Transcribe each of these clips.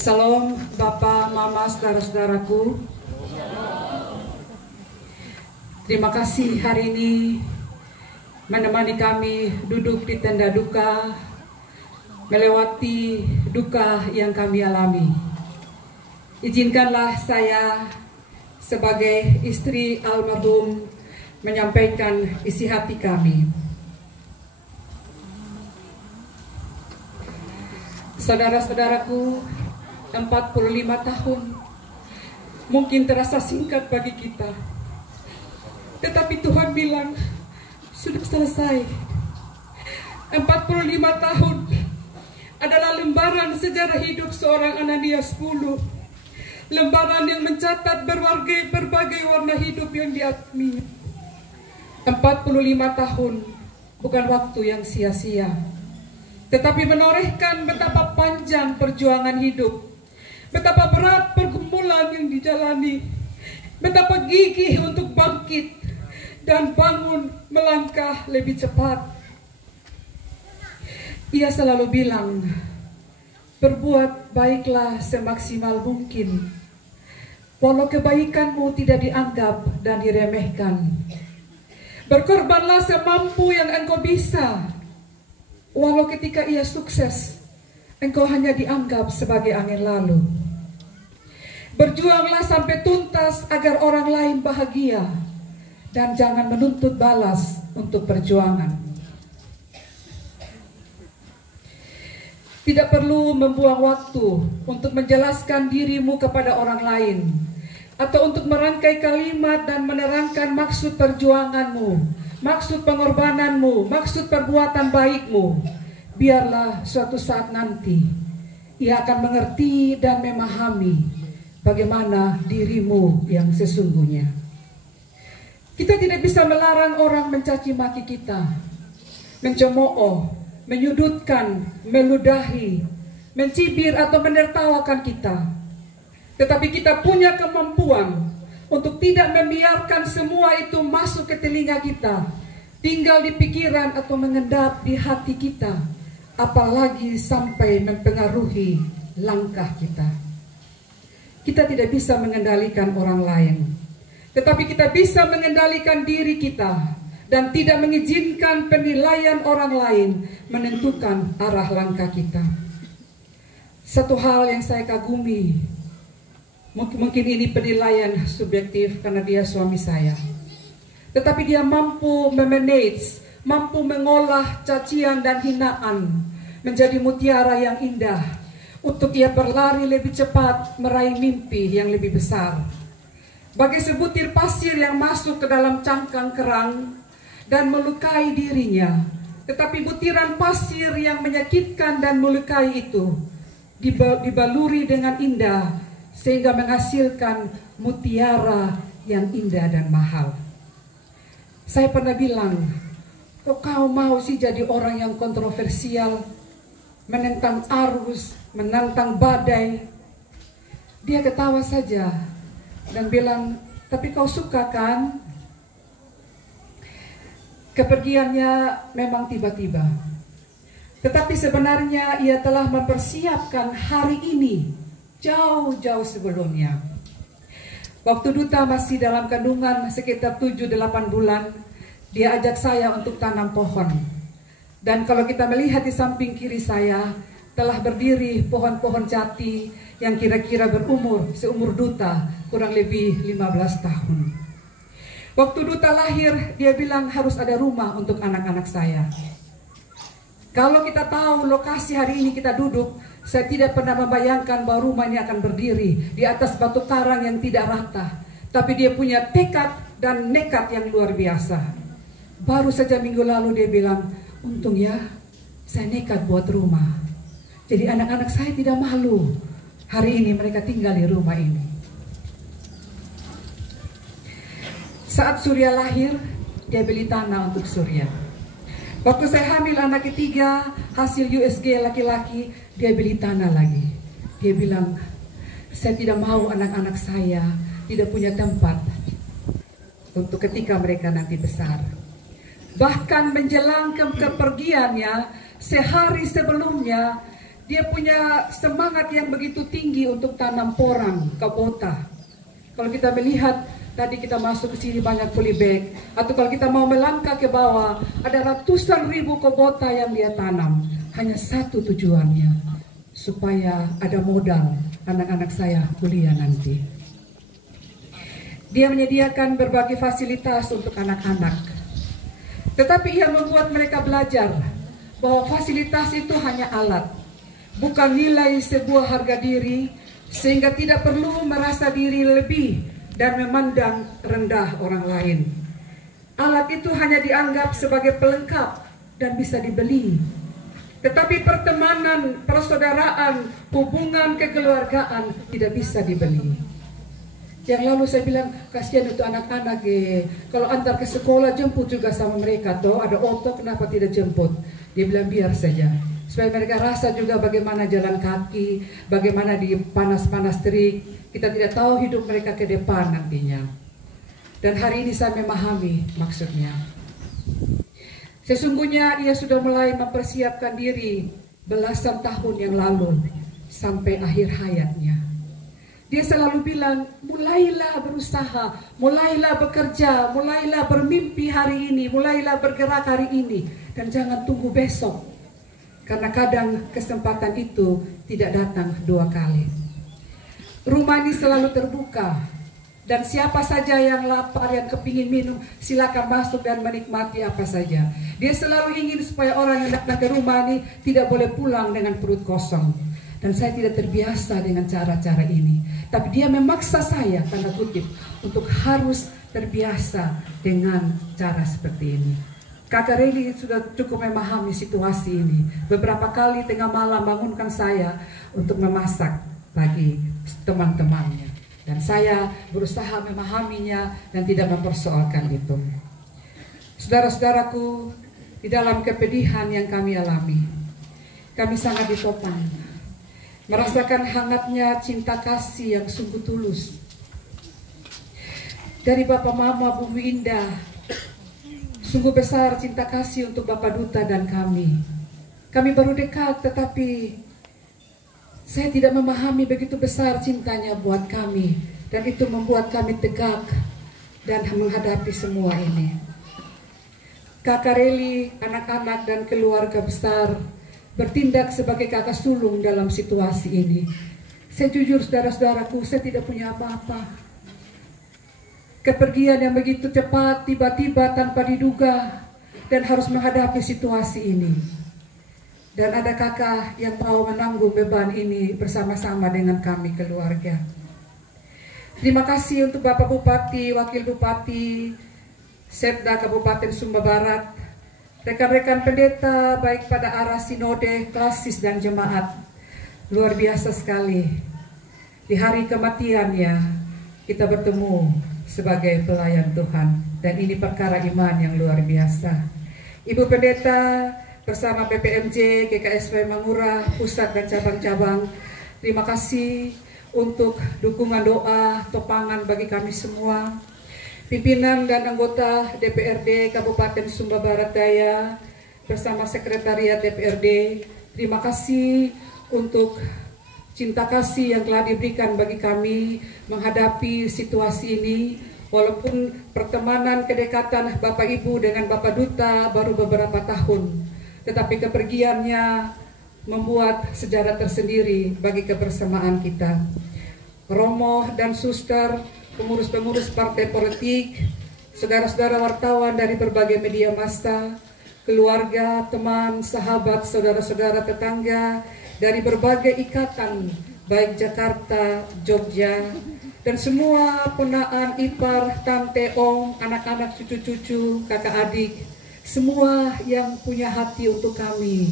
Salam Bapak, Mama, saudara-saudaraku. Terima kasih hari ini menemani kami duduk di tenda duka, melewati duka yang kami alami. Izinkanlah saya sebagai istri almarhum menyampaikan isi hati kami. Saudara-saudaraku, 45 tahun mungkin terasa singkat bagi kita, tetapi Tuhan bilang sudah selesai. 45 tahun adalah lembaran sejarah hidup seorang Ananias Puluh, lembaran yang mencatat berbagai warna hidup yang dialami. 45 tahun bukan waktu yang sia-sia, tetapi menorehkan betapa panjang perjuangan hidup, betapa berat pergumulan yang dijalani, betapa gigih untuk bangkit dan bangun melangkah lebih cepat. Ia selalu bilang, berbuat baiklah semaksimal mungkin, walau kebaikanmu tidak dianggap dan diremehkan. Berkorbanlah semampu yang engkau bisa, walau ketika ia sukses, engkau hanya dianggap sebagai angin lalu. Berjuanglah sampai tuntas agar orang lain bahagia, dan jangan menuntut balas untuk perjuangan. Tidak perlu membuang waktu untuk menjelaskan dirimu kepada orang lain, atau untuk merangkai kalimat dan menerangkan maksud perjuanganmu, maksud pengorbananmu, maksud perbuatan baikmu. Biarlah suatu saat nanti ia akan mengerti dan memahami bagaimana dirimu yang sesungguhnya. Kita tidak bisa melarang orang mencaci maki kita, mencemooh, menyudutkan, meludahi, mencibir atau menertawakan kita. Tetapi kita punya kemampuan untuk tidak membiarkan semua itu masuk ke telinga kita, tinggal di pikiran atau mengendap di hati kita, apalagi sampai mempengaruhi langkah kita. Kita tidak bisa mengendalikan orang lain, tetapi kita bisa mengendalikan diri kita dan tidak mengizinkan penilaian orang lain menentukan arah langkah kita. Satu hal yang saya kagumi, mungkin ini penilaian subjektif karena dia suami saya, tetapi dia mampu memanage, mampu mengolah cacian dan hinaan menjadi mutiara yang indah, untuk ia berlari lebih cepat meraih mimpi yang lebih besar. Bagai sebutir pasir yang masuk ke dalam cangkang kerang dan melukai dirinya, tetapi butiran pasir yang menyakitkan dan melukai itu dibaluri dengan indah, sehingga menghasilkan mutiara yang indah dan mahal. Saya pernah bilang, kok kau mau sih jadi orang yang kontroversial, menentang arus, menantang badai? Dia ketawa saja dan bilang, tapi kau suka kan? Kepergiannya memang tiba-tiba, tetapi sebenarnya ia telah mempersiapkan hari ini jauh-jauh sebelumnya. Waktu duta masih dalam kandungan sekitar 7-8 bulan, dia ajak saya untuk tanam pohon. Dan kalau kita melihat di samping kiri saya, telah berdiri pohon-pohon jati yang kira-kira berumur seumur duta, kurang lebih 15 tahun. Waktu duta lahir, dia bilang harus ada rumah untuk anak-anak saya. Kalau kita tahu lokasi hari ini kita duduk, saya tidak pernah membayangkan bahwa rumah ini akan berdiri di atas batu karang yang tidak rata. Tapi dia punya tekad dan nekat yang luar biasa. Baru saja minggu lalu dia bilang, untung ya saya nekat buat rumah, jadi anak-anak saya tidak malu. Hari ini mereka tinggal di rumah ini. Saat Surya lahir, dia beli tanah untuk Surya. Waktu saya hamil anak ketiga, hasil USG laki-laki, dia beli tanah lagi. Dia bilang, saya tidak mau anak-anak saya tidak punya tempat untuk ketika mereka nanti besar. Bahkan menjelang kepergiannya, sehari sebelumnya, Dia punya semangat yang begitu tinggi untuk tanam porang, kabota. Kalau kita melihat, tadi kita masuk ke sini banyak polybag. Atau kalau kita mau melangkah ke bawah, ada ratusan ribu kabota yang dia tanam. Hanya satu tujuannya, supaya ada modal anak-anak saya kuliah nanti. Dia menyediakan berbagai fasilitas untuk anak-anak. Tetapi ia membuat mereka belajar bahwa fasilitas itu hanya alat, bukan nilai sebuah harga diri, sehingga tidak perlu merasa diri lebih dan memandang rendah orang lain. Alat itu hanya dianggap sebagai pelengkap dan bisa dibeli. Tetapi pertemanan, persaudaraan, hubungan kekeluargaan tidak bisa dibeli. Yang lalu saya bilang, kasihan untuk anak-anak, kalau antar ke sekolah jemput juga sama mereka, toh ada oto kenapa tidak jemput? Dia bilang biar saja, supaya mereka rasa juga bagaimana jalan kaki, bagaimana di panas-panas terik. Kita tidak tahu hidup mereka ke depan nantinya. Dan hari ini saya memahami maksudnya. Sesungguhnya ia sudah mulai mempersiapkan diri belasan tahun yang lalu sampai akhir hayatnya. Dia selalu bilang, mulailah berusaha, mulailah bekerja, mulailah bermimpi hari ini, mulailah bergerak hari ini. Dan jangan tunggu besok. Karena kadang kesempatan itu tidak datang dua kali. Rumah ini selalu terbuka. Dan siapa saja yang lapar, yang kepingin minum, silakan masuk dan menikmati apa saja. Dia selalu ingin supaya orang yang datang ke rumah ini tidak boleh pulang dengan perut kosong. Dan saya tidak terbiasa dengan cara-cara ini. Tapi dia memaksa saya, tanda kutip, untuk harus terbiasa dengan cara seperti ini. Kakak Reli sudah cukup memahami situasi ini. Beberapa kali tengah malam bangunkan saya untuk memasak bagi teman-temannya. Dan saya berusaha memahaminya dan tidak mempersoalkan itu. Saudara-saudaraku, di dalam kepedihan yang kami alami, kami sangat ditopang. Merasakan hangatnya cinta kasih yang sungguh tulus dari Bapak Mama Bumi Indah. Sungguh besar cinta kasih untuk Bapak Duta dan kami. Kami baru dekat, tetapi saya tidak memahami begitu besar cintanya buat kami. Dan itu membuat kami tegak dan menghadapi semua ini. Kakak Reli, anak-anak dan keluarga besar bertindak sebagai kakak sulung dalam situasi ini. Saya jujur saudara-saudaraku, saya tidak punya apa-apa. Kepergian yang begitu cepat, tiba-tiba tanpa diduga, dan harus menghadapi situasi ini. Dan ada kakak yang mau menanggung beban ini bersama-sama dengan kami keluarga. Terima kasih untuk Bapak Bupati, Wakil Bupati, Setda Kabupaten Sumba Barat, rekan-rekan pendeta baik pada arah sinode, klasis dan jemaat. Luar biasa sekali. Di hari kematiannya kita bertemu sebagai pelayan Tuhan. Dan ini perkara iman yang luar biasa. Ibu pendeta bersama PPMJ, GKSW Mangura, pusat dan cabang-cabang, terima kasih untuk dukungan doa, topangan bagi kami semua. Pimpinan dan anggota DPRD Kabupaten Sumba Barat Daya bersama Sekretariat DPRD, terima kasih untuk cinta kasih yang telah diberikan bagi kami menghadapi situasi ini. Walaupun pertemanan kedekatan Bapak Ibu dengan Bapak Duta baru beberapa tahun, tetapi kepergiannya membuat sejarah tersendiri bagi kebersamaan kita. Romo dan suster, pengurus-pengurus partai politik, saudara-saudara wartawan dari berbagai media massa, keluarga, teman, sahabat, saudara-saudara tetangga dari berbagai ikatan, baik Jakarta, Jogja, dan semua ponaan, ipar, tante, om, anak-anak, cucu-cucu, kakak adik, semua yang punya hati untuk kami.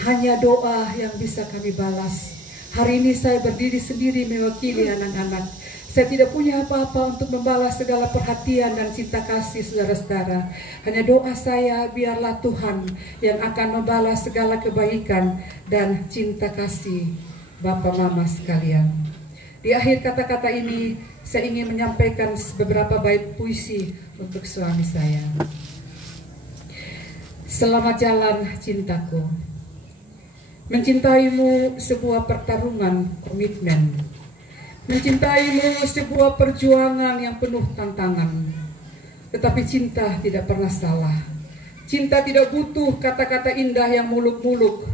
Hanya doa yang bisa kami balas. Hari ini saya berdiri sendiri mewakili anak-anak. Saya tidak punya apa-apa untuk membalas segala perhatian dan cinta kasih saudara-saudara. Hanya doa saya, biarlah Tuhan yang akan membalas segala kebaikan dan cinta kasih Bapak Mama sekalian. Di akhir kata-kata ini, saya ingin menyampaikan beberapa bait puisi untuk suami saya. Selamat jalan cintaku. Mencintaimu sebuah pertarungan komitmen. Mencintaimu sebuah perjuangan yang penuh tantangan. Tetapi cinta tidak pernah salah. Cinta tidak butuh kata-kata indah yang muluk-muluk,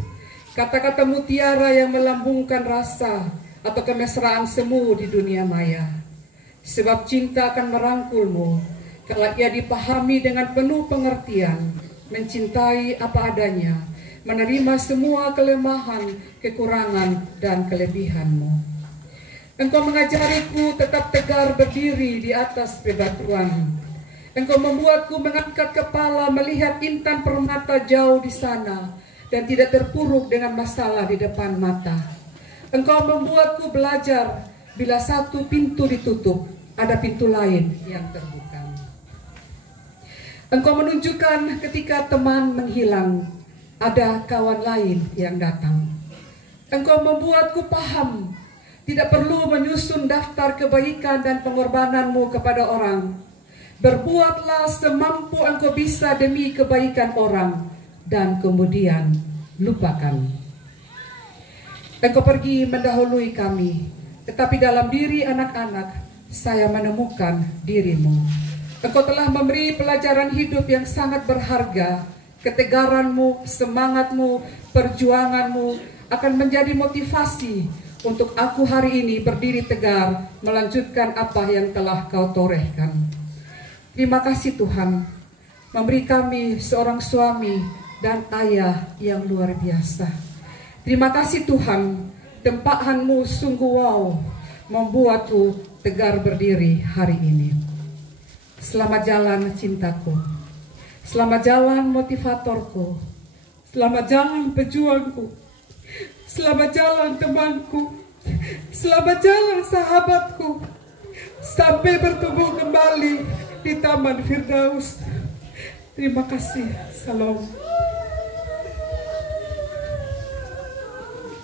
kata-kata mutiara yang melambungkan rasa atau kemesraan semu di dunia maya. Sebab cinta akan merangkulmu kalau ia dipahami dengan penuh pengertian, mencintai apa adanya, menerima semua kelemahan, kekurangan, dan kelebihanmu. Engkau mengajariku tetap tegar berdiri di atas bebatuan. Engkau membuatku mengangkat kepala melihat intan permata jauh di sana dan tidak terpuruk dengan masalah di depan mata. Engkau membuatku belajar bila satu pintu ditutup, ada pintu lain yang terbuka. Engkau menunjukkan ketika teman menghilang, ada kawan lain yang datang. Engkau membuatku paham, tidak perlu menyusun daftar kebaikan dan pengorbananmu kepada orang. Berbuatlah semampu engkau bisa demi kebaikan orang, dan kemudian lupakan. Engkau pergi mendahului kami, tetapi dalam diri anak-anak saya menemukan dirimu. Engkau telah memberi pelajaran hidup yang sangat berharga. Ketegaranmu, semangatmu, perjuanganmu akan menjadi motivasi untuk aku hari ini berdiri tegar, melanjutkan apa yang telah kau torehkan. Terima kasih Tuhan, memberi kami seorang suami dan ayah yang luar biasa. Terima kasih Tuhan, tempahanmu sungguh wow, membuatku tegar berdiri hari ini. Selamat jalan cintaku, selamat jalan motivatorku, selamat jalan pejuangku, selamat jalan temanku, selamat jalan sahabatku, sampai bertemu kembali di Taman Firdaus. Terima kasih. Salam.